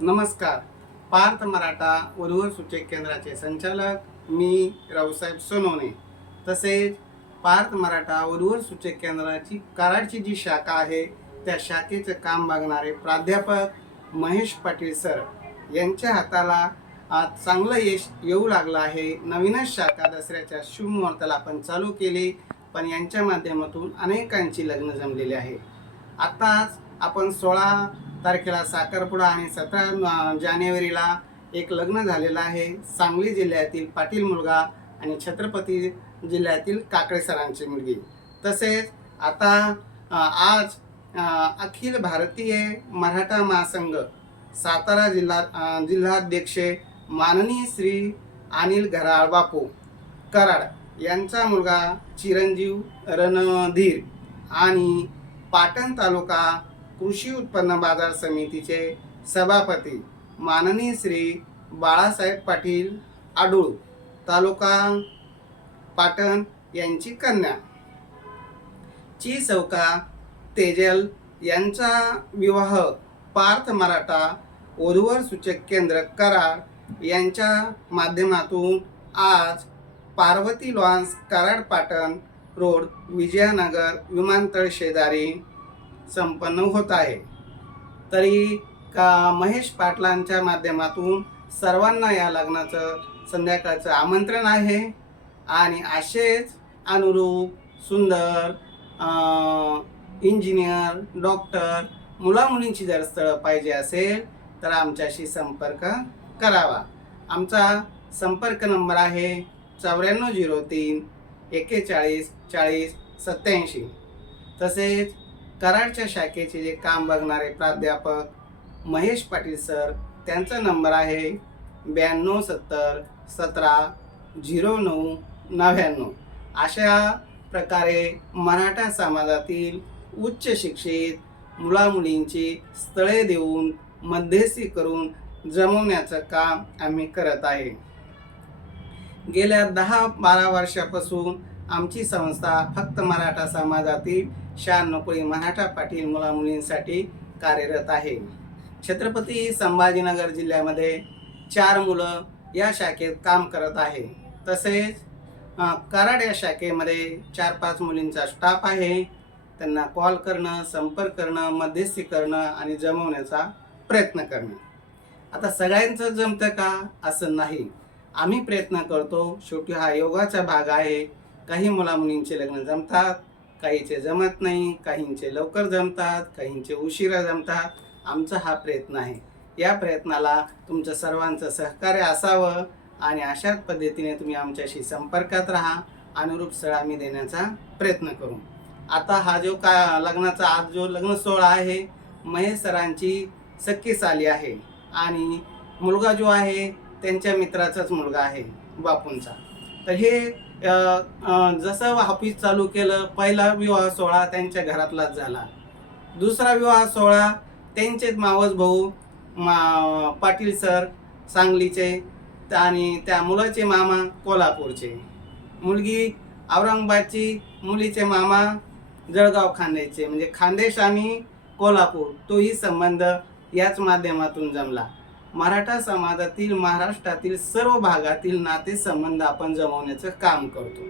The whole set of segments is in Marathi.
नमस्कार. पार्थ मराठा उर्वर सूचक केंद्राचे संचालक मी रावसाहेब सोनवणे. तसेच पार्थ मराठा उर्वर सूचक केंद्राची कराडची जी शाखा आहे त्या शाखेचं काम बघणारे प्राध्यापक महेश पाटील सर यांच्या हाताला आज चांगलं यश येऊ लागलं आहे. नवीनच शाखा दसऱ्याच्या शुभमुहूर्ताला आपण चालू केली पण यांच्या माध्यमातून अनेकांची लग्न जमलेली आहे. आत्ताच आपण सोळा तारखेला साखरपुडा आणि सतरा जानेवारीला एक लग्न झालेलं आहे. सांगली जिल्ह्यातील पाटील मुलगा आणि छत्रपती जिल्ह्यातील काकडे सरांची मुलगी. तसेच आता आज अखिल भारतीय मराठा महासंघ सातारा जिल्हा जिल्हाध्यक्ष माननीय श्री अनिल घराळ बापू कराड यांचा मुलगा चिरंजीव रणधीर आणि पाटण तालुका कृषी उत्पन्न बाजार समितीचे सभापती माननीय श्री बाळासाहेब पाटील आडूळ तालुका पाटण यांची कन्या. ची चौका तेजल यांचा विवाह पार्थ मराठा उर्वर सूचक केंद्र कराड यांच्या माध्यमातून आज पार्वती लॉन्स कराड पाटण रोड विजयनगर विमानतळ शेजारी संपन्न होत आहे. तरी का महेश पाटलांच्या माध्यमातून सर्वांना या लग्नाचं संध्याकाळचं आमंत्रण आहे? आणि असेच अनुरूप सुंदर इंजिनियर डॉक्टर मुलामुलींची जर स्थळं पाहिजे असेल तर आमच्याशी संपर्क करावा. आमचा संपर्क नंबर आहे चौऱ्याण्णव झिरो तीन एकेचाळीस चाळीस सत्याऐंशी तसेच कराडच्या शाखेचे जे काम बघणारे प्राध्यापक महेश पाटील सर त्यांचा नंबर आहे ब्याण्णव सत्तर सतरा झिरो नऊ नव्याण्णव. अशा प्रकारे मराठा समाजातील उच्च शिक्षित मुलामुलींची स्थळे देऊन मध्यस्थी करून जमवण्याचं काम आम्ही करत आहे. गेल्या दहा बारा वर्षापासून आमची संस्था फक्त मराठा समाजातील शहाण्णव कोळी मराठा पाटील मुलामुलींसाठी कार्यरत आहे. छत्रपती संभाजीनगर जिल्ह्यामध्ये चार मुलं या शाखेत काम करत आहे. तसेच कराड या शाखेमध्ये चार पाच मुलींचा स्टाफ आहे. त्यांना कॉल करणं संपर्क करणं मध्यस्थी करणं आणि जमवण्याचा प्रयत्न करणं. आता सगळ्यांचं जमतं का? असं नाही. आम्ही प्रयत्न करतो. शेवटी हा योगाचा भाग आहे. काही मुलामुलींचे लग्न जमतात काहीचे जमत नाही काहींचे लवकर जमतात काहींचे उशिरा जमतात. आमचा हा प्रयत्न आहे. या प्रयत्नाला तुमचं सर्वांचं सहकार्य असावं आणि अशाच पद्धतीने तुम्ही आमच्याशी संपर्कात राहा. अनुरूप स्थळ आम्ही देण्याचा प्रयत्न करू. आता हा जो का लग्नाचा आज जो लग्न सोहळा आहे महेश सरांची सख्खी साली आहे आणि मुलगा जो आहे त्यांच्या मित्राचाच मुलगा आहे बापूंचा. तर हे जसं ऑफिस चालू केलं पहिला विवाह सोहळा त्यांच्या घरातलाच झाला. दुसरा विवाह सोहळा त्यांचेच मावस भाऊ मा पाटील सर सांगलीचे आणि त्या मुलाचे मामा कोल्हापूरचे. मुलगी औरंगाबादची मुलीचे मामा जळगाव खांदेचे म्हणजे खानदेश आणि कोल्हापूर तोही संबंध याच माध्यमातून जमला. मराठा समाजातील महाराष्ट्रातील सर्व भागातील नातेसंबंध आपण जमवण्याचं काम करतो.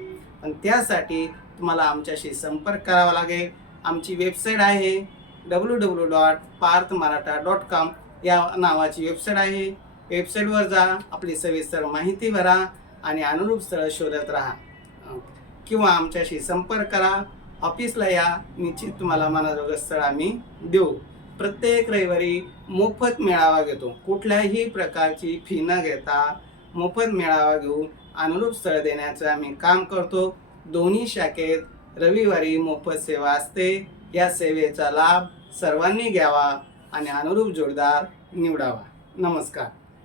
पण त्यासाठी तुम्हाला आमच्याशी संपर्क करावा लागेल. आमची वेबसाईट आहे W W dot Partha Maratha dot com या नावाची वेबसाईट आहे. वेबसाईटवर जा आपली सविस्तर माहिती भरा आणि अनुरूप स्थळं शोधत राहा. किंवा आमच्याशी संपर्क करा. ऑफिसला या. निश्चित तुम्हाला मनाजोगं स्थळ आम्ही देऊ. प्रत्येक रविवारी मोफत मेळावा घेतो. कुठल्याही प्रकारची फी न घेता मोफत मेळावा घेऊन अनुरूप स्थळ देण्याचं आम्ही काम करतो. दोन्ही शाखेत रविवारी मोफत सेवा असते. या सेवेचा लाभ सर्वांनी घ्यावा आणि अनुरूप जोडदार निवडावा. नमस्कार.